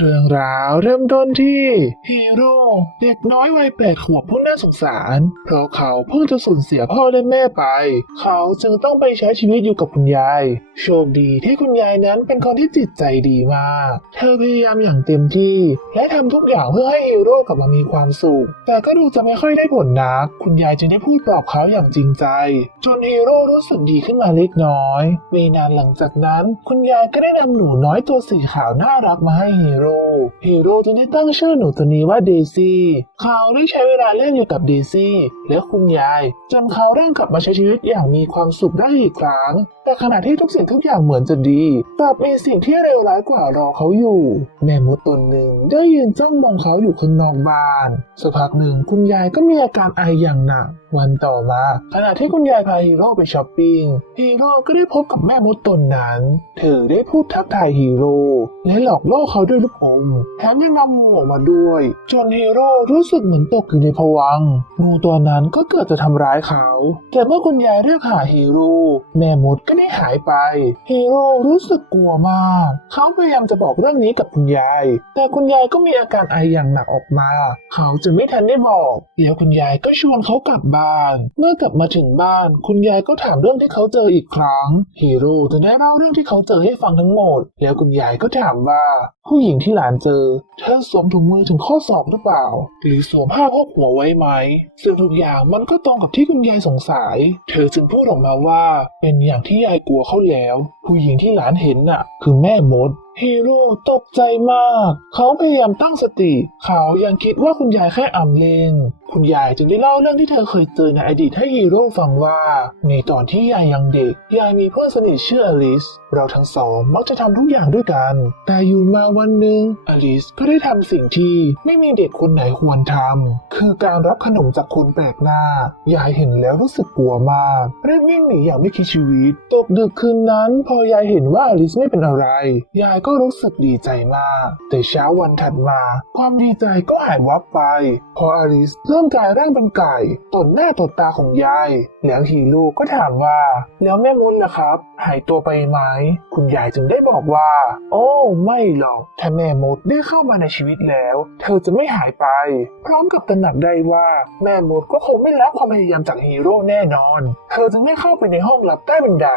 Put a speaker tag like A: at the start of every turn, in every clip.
A: เรื่องราวเริ่มต้นที่ฮีโร่เด็กน้อยวัยแปดขวบผู้น่าสงสาร เพราะเขาเพิ่งจะสูญเสียพ่อและแม่ไป เขาจึงต้องไปใช้ชีวิตอยู่กับคุณยาย โชคดีที่คุณยายนั้นเป็นคนที่จิตใจดีมาก เธอพยายามอย่างเต็มที่ และทำทุกอย่างเพื่อให้ฮีโร่กลับมามีความสุข แต่ก็ดูจะไม่ค่อยได้ผลนัก คุณยายจึงได้พูดปลอบเขาอย่างจริงใจ จนฮีโร่รู้สึกดีขึ้นมาเล็กน้อย ไม่นานหลังจากนั้น คุณยายก็ได้นำหนูน้อยตัวสีขาวน่ารักมาให้ฮีโร่ฮีโร่จึงได้ตั้งชื่อหนูตัวนี้ว่าเดซี่เขาได้ใช้เวลาเล่นอยู่กับเดซี่และคุณยาย จนเขาเริ่มกลับมาใช้ชีวิตอย่างมีความสุขได้อีกครั้งแต่ขณะที่ทุกสิ่งทุกอย่างเหมือนจะดีกลับมีสิ่งที่เลวร้ายกว่ารอเขาอยู่ แม่มดตนหนึ่งได้ยืนจ้องมองเขาอยู่ข้างนอกบ้านสักพักหนึ่งคุณยายก็มีอาการไออย่างหนักวันต่อมา ขณะที่คุณยายพาฮีโร่ไปช้อปปิ้งฮีโร่ก็ได้พบกับแม่มดตนนั้น เธอได้พูดทักทายฮีโร่และหลอกล่อเขาด้วยลูกอมแถมยังนำงูออกมาด้วย จนฮีโร่รู้สึกเหมือนตกอยู่ในภวังงูตัวนั้นก็เกิดจะทำร้ายเขา แต่เมื่อคุณยายเรียกหาฮีโร่แม่มดก็ได้หายไป ฮีโร่รู้สึกกลัวมาก เขาพยายามจะบอกเรื่องนี้กับคุณยาย แต่คุณยายก็มีอาการไออย่างหนักออกมา เขาจึงไม่ทันได้บอก เดี๋ยวคุณยายก็ชวนเขากลับบ้าน เมื่อกลับมาถึงบ้าน คุณยายก็ถามเรื่องที่เขาเจออีกครั้ง ฮีโร่จะได้เล่าเรื่องที่เขาเจอให้ฟังทั้งหมด แล้วคุณยายก็ถามว่า ผู้หญิงที่หลานเจอ เธอสวมถุงมือถึงข้อศอกหรือเปล่า หรือสวมผ้าครอบหัวไว้ไหมซึ่งทุกอย่างมันก็ตรงกับที่คุณยายสงสัย เธอจึงพูดออกมาว่า เป็นอย่างที่ยายกลัวเขาแล้ว ผู้หญิงที่หลานเห็นน่ะ คือแม่มด ฮีโร่ตกใจมาก เขาพยายามตั้งสติ เขายังคิดว่าคุณยายแค่อ่ำเล่น คุณยายจึงได้เล่าเรื่องที่เธอเคยเจอในอดีตให้ฮีโร่ฟังว่า ในตอนที่ยายยังเด็ก ยายมีเพื่อนสนิทชื่ออลิส เราทั้งสองมักจะทำทุกอย่างด้วยกัน แต่อยู่มาวันหนึ่งอลิสก็ได้ทำสิ่งที่ไม่มีเด็กคนไหนควรทำคือการรับขนมจากคนแปลกหน้า ยายเห็นแล้วรู้สึกกลัวมากรีบวิ่งหนีอย่างไม่คิดชีวิต ตกดึกคืนนั้น พอยายเห็นว่าอลิสไม่เป็นอะไร ยายก็็รู้สึกดีใจมาก แต่เช้าวันถัดมา ความดีใจก็หายวับไป พออลิสเริ่มกลายร่างเป็นไก่ต่อหน้าต่อตาของยาย แล้วฮีโร่ก็ถามว่า แล้วแม่มุนนะครับ หายตัวไปไหม คุณยายจึงได้บอกว่า โอ้ไม่หรอก ถ้าแม่มดได้เข้ามาในชีวิตแล้ว เธอจะไม่หายไป พร้อมกับตระหนักได้ว่า แม่มดก็คงไม่รับความพยายามจากฮีโร่แน่นอน เธอจึงได้เข้าไปในห้องลับใต้บันได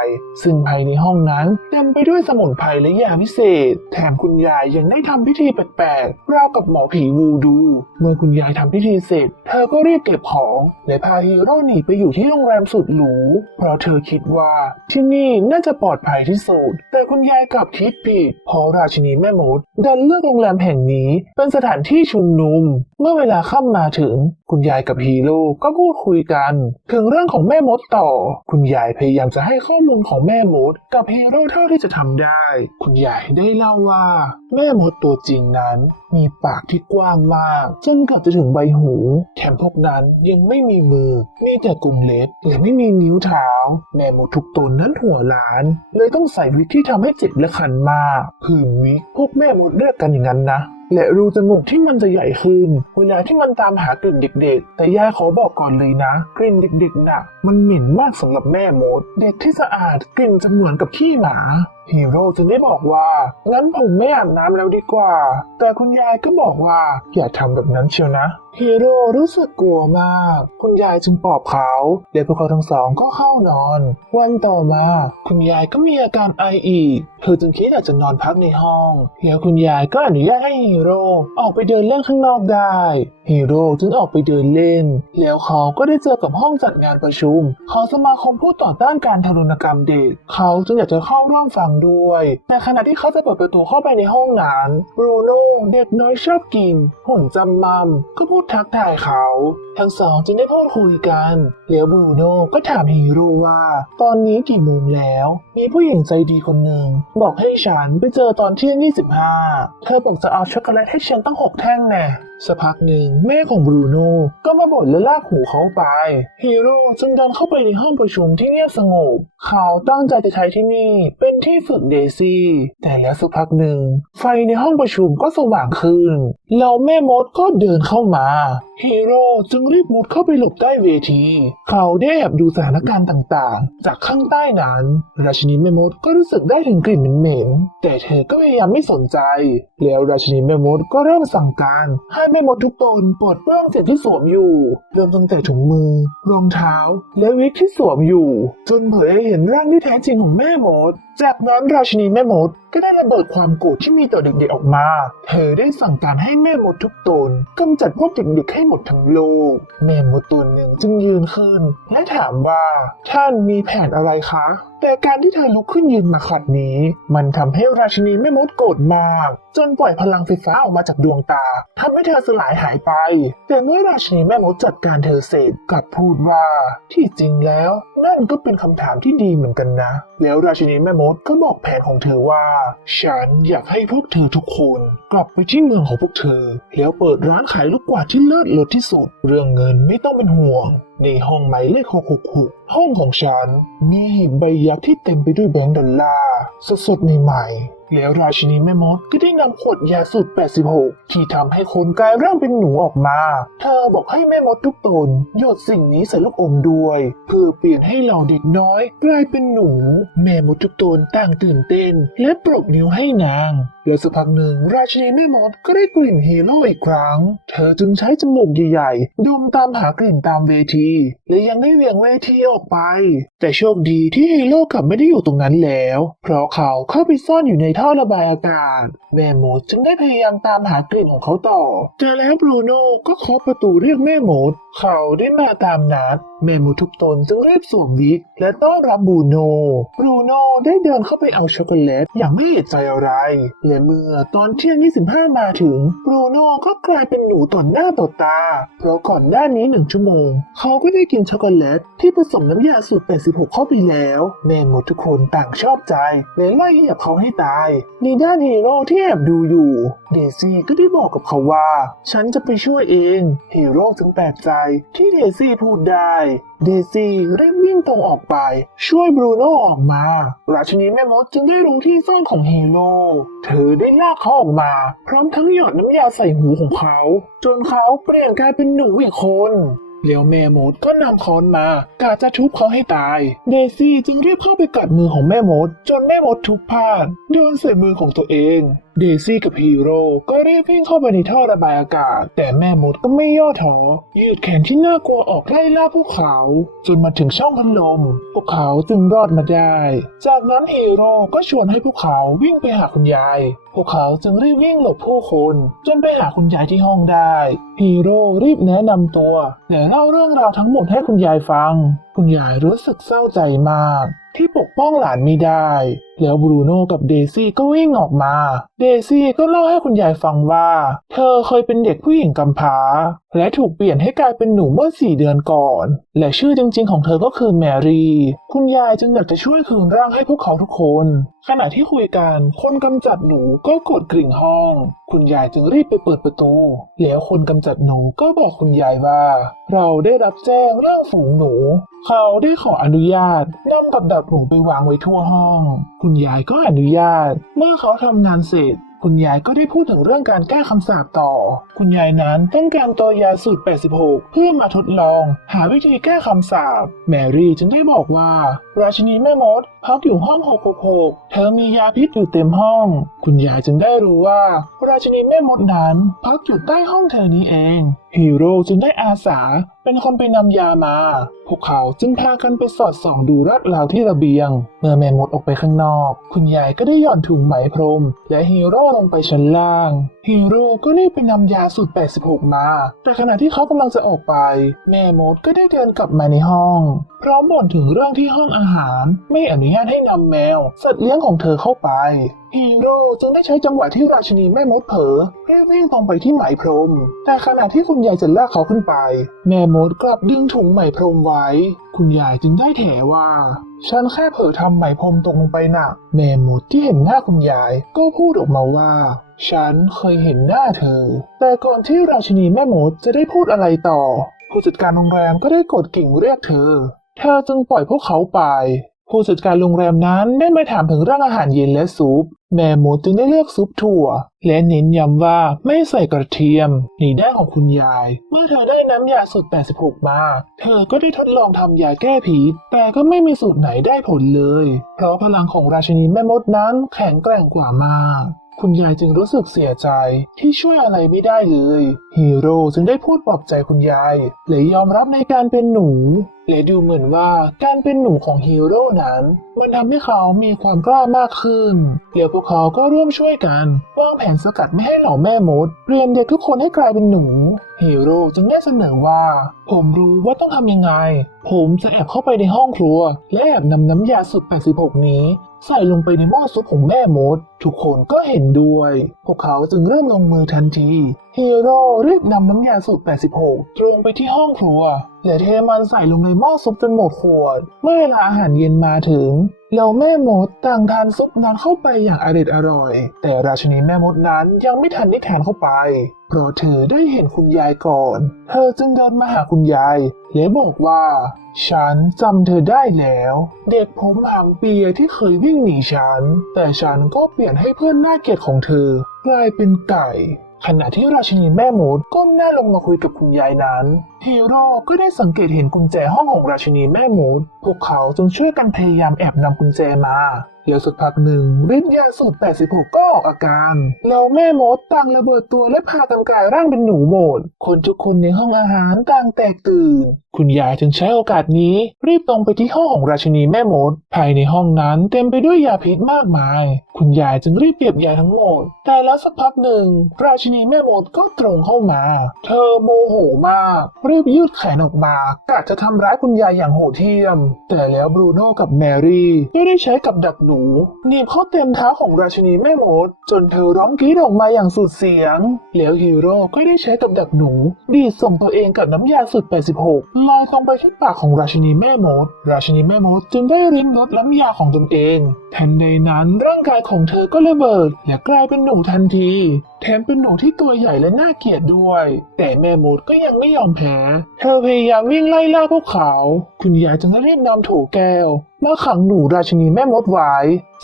A: ซึ่งภายในห้องนั้นเต็มไปด้วยสมุนไพรและยาพิเศษแถมคุณยายยังได้ทำพิธีแปลกๆราวกับหมอผีวูดู เมื่อคุณยายทำพิธีเสร็จ เธอก็รีบเก็บของและพาฮีโร่หนีไปอยู่ที่โรงแรมสุดหรูเพราะเธอคิดว่าที่นี่น่าจะปลอดภัยที่สุด แต่คุณยายกลับคิดผิดเพราะราชินีแม่มดดันเลือกโรงแรมแห่งนี้เป็นสถานที่ชุมนุม เมื่อเวลาค่ำมาถึง คุณยายกับฮีโร่ก็พูดคุยกัน ถึงเรื่องของแม่มดต่อ คุณยายพยายามจะให้ข้อมูลของแม่มด กับฮีโร่เท่าที่จะทำได้ คุณยายได้เล่าว่าแม่มดตัวจริงนั้น มีปากที่กว้างมาก จนเกือบจะถึงใบหู แถมพวกนั้นยังไม่มีมือ มีแต่กลุ่มเล็บและไม่มีนิ้วเท้า แม่มดทุกตนนั้นหัวล้าน เลยต้องใส่วิกที่ทำให้เจ็บและคันมากผืนวิกพวกแม่มดเรียกกันอย่างนั้นนะและรูจมูกที่มันจะใหญ่ขึ้น เวลาที่มันตามหากลิ่นเด็กๆ แต่ยายขอบอกก่อนเลยนะ กลิ่นเด็กๆน่ะ มันเหม็นมากสำหรับแม่มด เด็กที่สะอาดกลิ่นจะเหมือนกับขี้หมาฮีโร่จึงได้บอกว่า งั้นผมไม่อาบน้ำแล้วดีกว่า แต่คุณยายก็บอกว่าอย่าทำแบบนั้นเชียวนะ ฮีโร่รู้สึกกลัวมาก คุณยายจึงปลอบเขาและพวกเขาทั้งสองก็เข้านอน วันต่อมา คุณยายก็มีอาการไออีก เธอจึงคิดอยากจะนอนพักในห้องแล้วคุณยายก็อนุญาตให้ฮีโร่ออกไปเดินเล่นข้างนอกได้ฮีโร่จึงออกไปเดินเล่น แล้วเขาก็ได้เจอกับห้องจัดงานประชุมของสมาคมผู้ต่อต้านการทารุณกรรมเด็ก เขาจึงอยากจะเข้าร่วมฟังด้วยแต่ขณะที่เขาจะเปิดประตูเข้าไปในห้องนั้นบรูโน่เด็กน้อยชอบกินหุ่นจำมัมก็พูดทักทายเขา ทั้งสองจึงได้พูดคุยกัน แล้วบรูโน่ก็ถามฮีโร่ว่า ตอนนี้กี่โมงแล้ว มีผู้หญิงใจดีคนหนึ่ง บอกให้ฉันไปเจอตอนเที่ยง 25 เธอบอกจะเอาช็อกโกแลตให้ฉันตั้งหกแท่งแน่สักพักหนึ่งแม่ของบรูโน่ก็มาบ่นและลากหูเขาไปฮีโร่จึงเดินเข้าไปในห้องประชุมที่เงียบสงบเขาตั้งใจจะใช้ที่นี่เป็นที่ฝึกเดซี่แต่แล้วสักพักหนึ่ง ไฟในห้องประชุมก็สว่างขึ้นแล้วแม่มดก็เดินเข้ามาฮีโร่จึงรีบมุดเข้าไปหลบใต้เวที เขาได้แอบดูสถานการณ์ต่างๆ จากข้างใต้นั้น ราชินีแม่มดก็รู้สึกได้ถึงกลิ่นเหม็นๆแต่เธอก็พยายามไม่สนใจ แล้วราชินีแม่มดก็เริ่มสั่งการให้แม่มดทุกตนปลดเปลื้องสิ่งที่สวมอยู่เริ่มตั้งแต่ถุงมือ รองเท้า และวิกที่สวมอยู่ จนเผยให้เห็นร่างที่แท้จริงของแม่มดจากนั้นราชินีแม่มดก็ได้ระเบิดความโกรธที่มีต่อเด็กๆออกมา เธอได้สั่งการให้แม่มดทุกตนกำจัดพวกเด็กๆให้หมดทั้งโลก แม่มดตนหนึ่งจึงยืนขึ้น และถามว่าท่านมีแผนอะไรคะ แต่การที่เธอลุกขึ้นยืนมาขนาดนี้ มันทำให้ราชินีแม่มดโกรธมาก จนปล่อยพลังไฟฟ้าออกมาจากดวงตาทำให้เธอสลายหายไป แต่เมื่อราชินีแม่มดจัดการเธอเสร็จกลับพูดว่าที่จริงแล้ว นั่นก็เป็นคำถามที่ดีเหมือนกันนะ แล้วราชินีแม่มดก็บอกแผนของเธอว่า ฉันอยากให้พวกเธอทุกคน กลับไปที่เมืองของพวกเธอ แล้วเปิดร้านขายลูกกวาดที่เลิศเลอที่สุด เรื่องเงินไม่ต้องเป็นห่วงในห้องหมายเลข666 ห้องของฉัน มีหีบใบยักษ์ที่เต็มไปด้วยแบงก์ดอลลาร์สดๆใหม่ๆแล้วราชินีแม่มดก็ได้นำขวดยาสูตร 86 ที่ทำให้คนกลายร่างเป็นหนูออกมา เธอบอกให้แม่มดทุกตนหยดสิ่งนี้ใส่ลูกอมด้วย เพื่อเปลี่ยนให้เหล่าเด็กน้อย กลายเป็นหนู แม่มดทุกตนต่างตื่นเต้น และปรบนิ้วให้นางแล้วสักพักหนึ่งราชินีแม่มดก็ได้กลิ่นฮีโร่อีกครั้ง เธอจึงใช้จมูกใหญ่ๆดมตามหากลิ่นตามเวที และยังได้เหวี่ยงเวทีออกไป แต่โชคดีที่ฮีโร่กลับไม่ได้อยู่ตรงนั้นแล้ว เพราะเขาเข้าไปซ่อนอยู่ในท่อระบายอากาศ แม่มดจึงได้พยายามตามหากลิ่นของเขาต่อ แต่แล้วบรูโน่ก็เคาะประตูเรียกแม่มด เขาได้มาตามนัด แม่มดทุกตนจึงรีบสวมวิกและต้อนรับบูโน่บูโน่ได้เดินเข้าไปเอาช็อกโกแลตอย่างไม่เอะใจอะไร และเมื่อตอนเที่ยง 25 มาถึง บูโน่ก็กลายเป็นหนูต่อหน้าต่อตา เพราะก่อนหน้านี้หนึ่งชั่วโมง เขาก็ได้กินช็อกโกแลตที่ผสมน้ำยาสูตร 86 เข้าไปแล้ว แม่มดทุกคนต่างชอบใจและไล่เหยียบเขาให้ตายในด้านฮีโร่ที่แอบดูอยู่ เดซี่ก็ได้บอกกับเขาว่า ฉันจะไปช่วยเองฮีโร่ถึงแปลกใจที่เดซี่พูดได้เดซี่รีบวิ่งตรงออกไป ช่วยบรูโน่ออกมา ราชินีแม่มดจึงได้รู้ที่ซ่อนของฮีโร่เธอได้ลากเขาออกมา พร้อมทั้งหยดน้ำยาใส่หูของเขา จนเขาเปลี่ยนกลายเป็นหนูอีกคนแล้วแม่มดก็นำค้อนมากะจะทุบเขาให้ตาย เดซี่จึงรีบเข้าไปกัดมือของแม่มด จนแม่มดทุบพลาดโดนใส่มือของตัวเองเดซี่กับฮีโร่ก็รีบวิ่งเข้าไปในท่อระบายอากาศ แต่แม่มดก็ไม่ย่อท้อยืดแขนที่น่ากลัวออกไล่ล่าพวกเขาจนมาถึงช่องพัดลม พวกเขาจึงรอดมาได้ จากนั้นฮีโร่ก็ชวนให้พวกเขาวิ่งไปหาคุณยาย พวกเขาจึงรีบวิ่งหลบผู้คน จนไปหาคุณยายที่ห้องได้ฮีโร่รีบแนะนำตัว และเล่าเรื่องราวทั้งหมดให้คุณยายฟังคุณยายรู้สึกเศร้าใจมาก ที่ปกป้องหลานไม่ได้ แล้วบรูโน่กับเดซี่ก็วิ่งออกมา เดซี่ก็เล่าให้คุณยายฟังว่า เธอเคยเป็นเด็กผู้หญิงกำพร้า และถูกเปลี่ยนให้กลายเป็นหนูเมื่อสี่เดือนก่อน และชื่อจริง ๆ ของเธอก็คือแมรี่ คุณยายจึงอยากจะช่วยคืนร่างให้พวกเขาทุกคน ขณะที่คุยกันคนกำจัดหนูก็กดกริ่งห้อง คุณยายจึงรีบไปเปิดประตู แล้วคนกำจัดหนูก็บอกคุณยายว่า เราได้รับแจ้งเรื่องฝูงหนู เขาได้ขออนุญาตนำกับดักหนูไปวางไว้ทั่วห้อง คุณยายก็อนุญาต เมื่อเขาทำงานเสร็จ คุณยายก็ได้พูดถึงเรื่องการแก้คำสาปต่อ คุณยายนั้นต้องการตัวยาสูตร 86 เพื่อมาทดลอง หาวิธีแก้คำสาปแมรี่จึงได้บอกว่า ราชินีแม่มดพักอยู่ห้อง 666 เธอมียาพิษอยู่เต็มห้อง คุณยายจึงได้รู้ว่า ราชินีแม่มดนั้นพักอยู่ใต้ห้องเธอนี้เอง ฮีโร่จึงได้อาสาเป็นคนไปนำยามา พวกเขาจึงพากันไปสอดส่องดูรัดราวที่ระเบียง เมื่อแม่มดออกไปข้างนอก คุณยายก็ได้หย่อนถุงไหมพรม และฮีโร่ลงไปชั้นล่างฮีโร่ก็รีบไปนำยาสูตร 86 มา แต่ขณะที่เขากำลังจะออกไป แม่มดก็ได้เดินกลับมาในห้อง พร้อมบ่นถึงเรื่องที่ห้องอาหาร ไม่อนุญาตให้นำแมว สัตว์เลี้ยงของเธอเข้าไป ฮีโร่จึงได้ใช้จังหวะที่ราชินีแม่มดเผลอรีบวิ่งตรงไปที่ไหมพรม แต่ขณะที่คุณยายจะลากเขาขึ้นไป แม่มดกลับดึงถุงไหมพรมไว้ คุณยายจึงได้แถว่า ฉันแค่เผลอทำไหมพรมตกลงไปน่ะ แม่มดที่เห็นหน้าคุณยายก็พูดออกมาว่า ฉันเคยเห็นหน้าเธอ แต่ก่อนที่ราชินีแม่มดจะได้พูดอะไรต่อ ผู้จัดการโรงแรมก็ได้กดกิ่งเรียกเธอ เธอจึงปล่อยพวกเขาไป ผู้จัดการโรงแรมนั้นได้มาถามถึงเรื่องอาหารเย็นและซุป แม่มดจึงได้เลือกซุปถั่ว และเน้นย้ำว่าไม่ใส่กระเทียมในด้ของคุณยาย เมื่อเธอได้น้ำยาสูตร 86 มา เธอก็ได้ทดลองทำยาแก้ผีแต่ก็ไม่มีสูตรไหนได้ผลเลย เพราะพลังของราชินีแม่มดนั้นแข็งแกร่งกว่ามากคุณยายจึงรู้สึกเสียใจที่ช่วยอะไรไม่ได้เลย ฮีโร่จึงได้พูดปลอบใจคุณยาย และยอมรับในการเป็นหนูและดูเหมือนว่าการเป็นหนูของฮีโร่นั้น มันทำให้เขามีความกล้ามากขึ้นเดี๋ยวพวกเขาก็ร่วมช่วยกัน วางแผนสกัดไม่ให้เหล่าแม่มดเรียนเด็กทุกคนให้กลายเป็นหนูฮีโร่จึงได้เสนอว่า ผมรู้ว่าต้องทำยังไง ผมจะแอบเข้าไปในห้องครัว และแอบนำน้ำยาสูตร86 นี้ ใส่ลงไปในหม้อซุปของแม่มด ทุกคนก็เห็นด้วย พวกเขาจึงเริ่มลงมือทันที ฮีโร่รีบนำน้ำยาสูตร 86 ตรงไปที่ห้องครัว และเทมันใส่ลงในหม้อซุปจนหมดขวด เมื่อเวลาอาหารเย็นมาถึงเราแม่มดต่างทานซุปนั้นเข้าไปอย่างอร็ดอร่อย แต่ราชินีแม่มดนั้นยังไม่ทันได้ทานเข้าไป เพราะเธอได้เห็นคุณยายก่อน เธอจึงเดินมาหาคุณยาย และบอกว่า ฉันจำเธอได้แล้ว เด็กผมหางเปียที่เคยวิ่งหนีฉัน แต่ฉันก็เปลี่ยนให้เพื่อนหน้าเกลียดของเธอกลายเป็นไก่ ขณะที่ราชินีแม่มดก้มหน้าลงมาคุยกับคุณยายนั้นฮีโร่ก็ได้สังเกตเห็นกุญแจห้องของราชินีแม่มดพวกเขาจึงช่วยกันพยายามแอบนำกุญแจมา แล้วสักพักหนึ่งฤทธิ์ยาสูตร 86 ก็ออกอาการ แล้วแม่มดต่างระเบิดตัวและพากันกายร่างเป็นหนูหมด คนทุกคนในห้องอาหารต่างแตกตื่น คุณยายจึงใช้โอกาสนี้ รีบตรงไปที่ห้องของราชินีแม่มด ภายในห้องนั้นเต็มไปด้วยยาพิษมากมาย คุณยายจึงรีบเก็บยาทั้งหมด แต่แล้วสักพักหนึ่ง ราชินีแม่มดก็ตรงเข้ามา เธอโมโหมาก รีบยืดแขนออกมากะจะทำร้ายคุณยายอย่างโหดเหี้ยม แต่แล้วบรูโน่กับแมรี่ก็ได้ใช้กับดักหนูหนีบเข้าเต็มเท้าของราชินีแม่มด จนเธอร้องกรีดออกมาอย่างสุดเสียง แล้วฮีโร่ก็ได้ใช้กับดักหนู ดีดส่งตัวเองกับน้ำยาสุด 86 ลอยตรงไปที่ปากของราชินีแม่มด ราชินีแม่มดจึงได้ริมรสน้ำยาของตนเอง ทันใดนั้นร่างกายของเธอก็ระเบิด และกลายเป็นหนูทันที แถมเป็นหนูที่ตัวใหญ่และน่าเกลียดด้วย แต่แม่มดก็ยังไม่ยอมแพ้เธอพยายามวิ่งไล่ล่าพวกเขา คุณยายจึงได้รีบนำโถแก้วมาขังหนูราชินีแม่มดไว้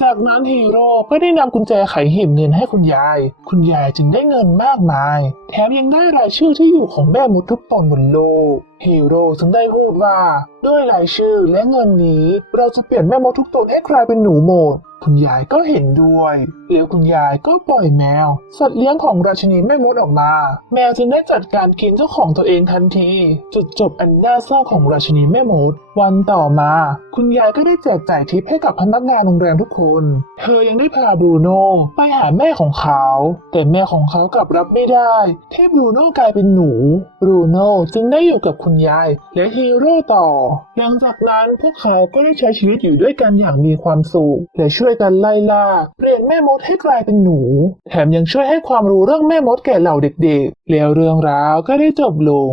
A: จากนั้นฮีโร่ก็ได้นำกุญแจไขหีบเงินให้คุณยาย คุณยายจึงได้เงินมากมาย แถมยังได้รายชื่อที่อยู่ของแม่มดทุกตนบนโลกฮีโร่จึงได้พูดว่า ด้วยรายชื่อและเงินนี้ เราจะเปลี่ยนแม่มดทุกตนให้กลายเป็นหนูหมด คุณยายก็เห็นด้วยแล้วคุณยายก็ปล่อยแมว สัตว์เลี้ยงของราชินีแม่มดออกมา แมวจึงได้จัดการกินเจ้าของตัวเองทันที จุดจบอันน่าเศร้าของราชินีแม่มด วันต่อมา คุณยายก็ได้แจกจ่ายทิปให้กับพนักงานโรงแรมทุกคน เธอยังได้พาบรูโน่ไปหาแม่ของเขา แต่แม่ของเขากลับรับไม่ได้ที่บรูโน่กลายเป็นหนูบรูโน่จึงได้อยู่กับคุณยาย และฮีโร่ต่อ หลังจากนั้นพวกเขาก็ได้ใช้ชีวิตอยู่ด้วยกันอย่างมีความสุขและช่วยวยกันไล่ล่าเปลี่ยนแม่มดให้กลายเป็นหนู แถมยังช่วยให้ความรู้เรื่องแม่มดแก่เหล่าเด็กๆแล้วเรื่องราวก็ได้จบลง